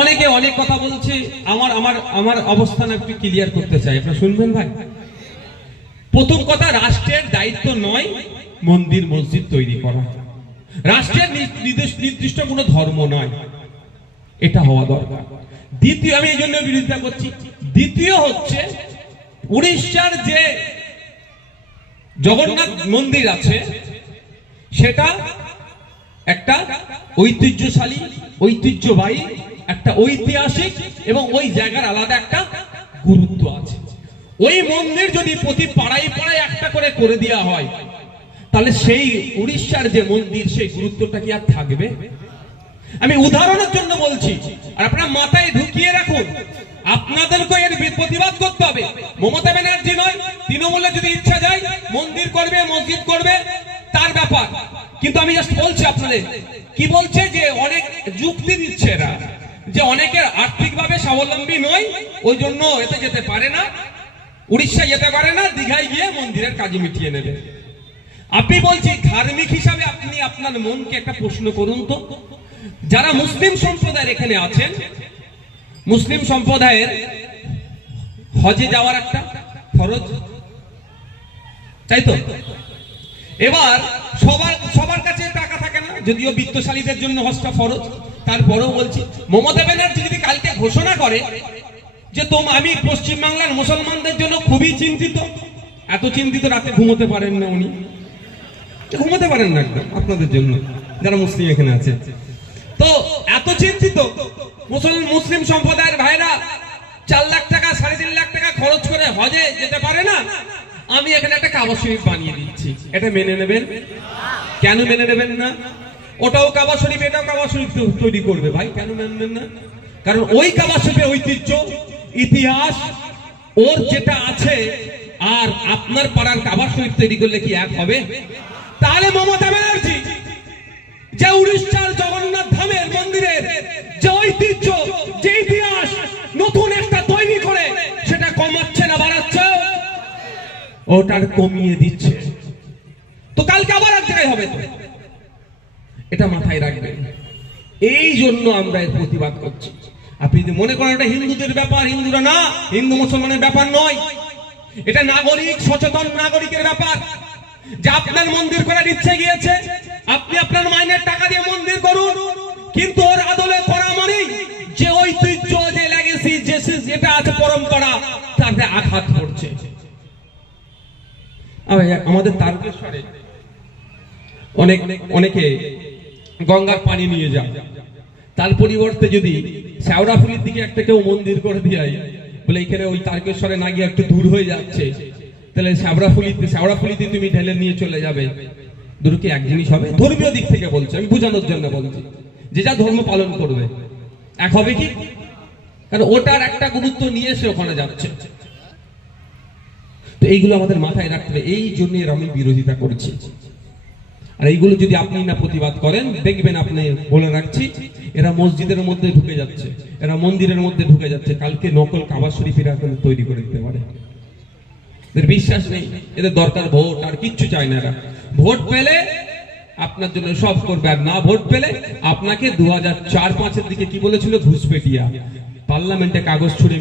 অনেকে অনেক কথা বলছে, আমার আমার আমার অবস্থান একটু ক্লিয়ার করতে চাই, আপনারা শুনবেন ভাই। প্রথম কথা, রাষ্ট্রের দায়িত্ব নয় মন্দির মসজিদ তৈরি করা, রাষ্ট্রের নির্দিষ্ট কোনো ধর্ম নয়, এটা হওয়া দরকার। দ্বিতীয়, আমি এই জন্য বিরোধিতা করছি, দ্বিতীয় হচ্ছে উড়িষ্যার যে জগন্নাথ মন্দির আছে সেটা একটা ঐতিহ্যশালী, ঐতিহ্যবাহী, একটা ঐতিহাসিক এবং ওই জায়গার আলাদা একটা গুরুত্ব আছে। ওই মন্দির যদি প্রতি পাড়ায় পাড়ায় একটা করে দেওয়া হয়, তাহলে সেই উড়িষ্যার যে মন্দির সেই গুরুত্বটা কি আর থাকবে? আমি উদাহরণের জন্য বলছি, আর আপনারা মাথায় ঢুকিয়ে রাখুন, আপনাদেরকে এর প্রতিবাদ করতে হবে। মমতা ব্যানার্জি নয়, তৃণমূলে যদি ইচ্ছা যায় মন্দির করবে, মসজিদ করবে, তার ব্যাপার। কিন্তু আমি জাস্ট বলছি আপনাদের, কি বলছে যে অনেক যুক্তি দিচ্ছে এরা, যে অনেকের আর্থিকভাবে স্বাবলম্বী নয়, ওই জন্য এতে যেতে পারে না, উড়িষ্যা যেতে পারে না, দীঘায় গিয়ে মন্দিরের কাজে মিটিয়ে নেবে। আপনি বলছি ধার্মিক হিসাবে আপনি আপনার মনকে একটা প্রশ্ন করুন তো, যারা মুসলিম সম্প্রদায়ের এখানে আছেন, মুসলিম সম্প্রদায়ের হজে যাওয়ার একটা ফরজ, তাই তো? এবার সবার কাছে টাকা থাকে না, যদিও বিত্তশালীদের জন্য হজটা ফরজ, তারপরেও বলছি মমতা ব্যানার্জি যদি কালকে ঘোষণা করে যে আমি পশ্চিমবাংলার মুসলমানদের জন্য খুবই চিন্তিত, এত চিন্তিত রাতে ঘুমোতে পারেন না, উনি ঘুমোতে পারেন না একদম আপনাদের জন্য যারা মুসলিম এখানে আছে, তো এত চিন্তিত মুসলিম সম্প্রদায়ের ভাইরা 4 লাখ টাকা 3.5 লাখ টাকা খরচ করে হজে যেতে পারে না, আমি এখানে একটা কাবা শরীফ বানিয়ে দিচ্ছি, এটা মেনে নেবেন? কেন মেনে নেবেন না? ওটাও কাবা শরীফ, এটাও কাবা শরীফ তৈরি করবে, ভাই কেন মানবেন না? কারণ ওই কাবা শরীফের ঐতিহ্য, ইতিহাস ওর যেটা আছে, আর আপনার পাড়ার কাবা শরীফ তৈরি করলে কি এক হবে? তাহলে মমতা ব্যানার্জি যে উড়িষ্যার জগন্নাথ ধামের মন্দিরের যে ঐতিহ্য, যে ইতিহাস নতুন একটা তৈরি করে সেটা কমাচ্ছে না বাড়াচ্ছে? ওটার কমিয়ে দিচ্ছে, তো কালকে আবার এক জায়গায় হবে, তো এটা মাথায় রাখবেন। এই জন্য আমরা এর প্রতিবাদ করছি। আপনি যদি মনে করেন এটা হিন্দুদের ব্যাপার, হিন্দুরা না, হিন্দু মুসলমানের ব্যাপার নয়, এটা নাগরিক, সচেতন নাগরিকের ব্যাপার। যে আপনার মন্দির করার ইচ্ছে গিয়েছে, আপনি আপনার মাইনের টাকা দিয়ে মন্দির করুন, কিন্তু ওর আদলে করা মানে যে ঐতিহ্য, যে লেগেসি, যেটা আছে পরম্পরা, তাতে আঘাত করছে। আমাদের তারকেশ্বরে অনেকে গঙ্গার পানি নিয়ে যায়, তার পরিবর্তে যদি শেওড়াফুলির দিকে একটা কেউ মন্দির করে দিয়ে বলে এখানে ওই তারকেশ্বরে না গিয়ে একটু দূর হয়ে যাচ্ছে, তাহলে শেওড়াফুলিতে তুমি ঢেলে নিয়ে চলে যাবে, দুটো কি এক জিনিস হবে? ধর্মীয় দিক থেকে বলছি, আমি বোঝানোর জন্য বলছি, যে যা ধর্ম পালন করবে এক হবে কি? কারণ ওটার একটা গুরুত্ব নিয়ে সে ওখানে যাচ্ছে। তো এইগুলো আমাদের মাথায় রাখতে হবে, এই জন্য আমি বিরোধিতা করছি। আর এইগুলো যদি আপনি না প্রতিবাদ করেন, দেখবেন, আপনি বলে রাখছি, এরা মসজিদের মধ্যে ঢুকে যাচ্ছে, এরা মন্দিরের মধ্যে ঢুকে যাচ্ছে, কালকে নকল কাবা শরীফ এরা তৈরি করে দিতে পারে। এদের বিশ্বাস নেই, এদের দরকার ভোট, আর কিচ্ছু চায় না এরা। ভোট পেলে আপনার জন্য সব করবে, আর না ভোট পেলে আপনাকে 2004-05 দিকে কি বলেছিল, ঘুষপেটিয়া, পার্লামেন্টে কাগজ ছুড়ে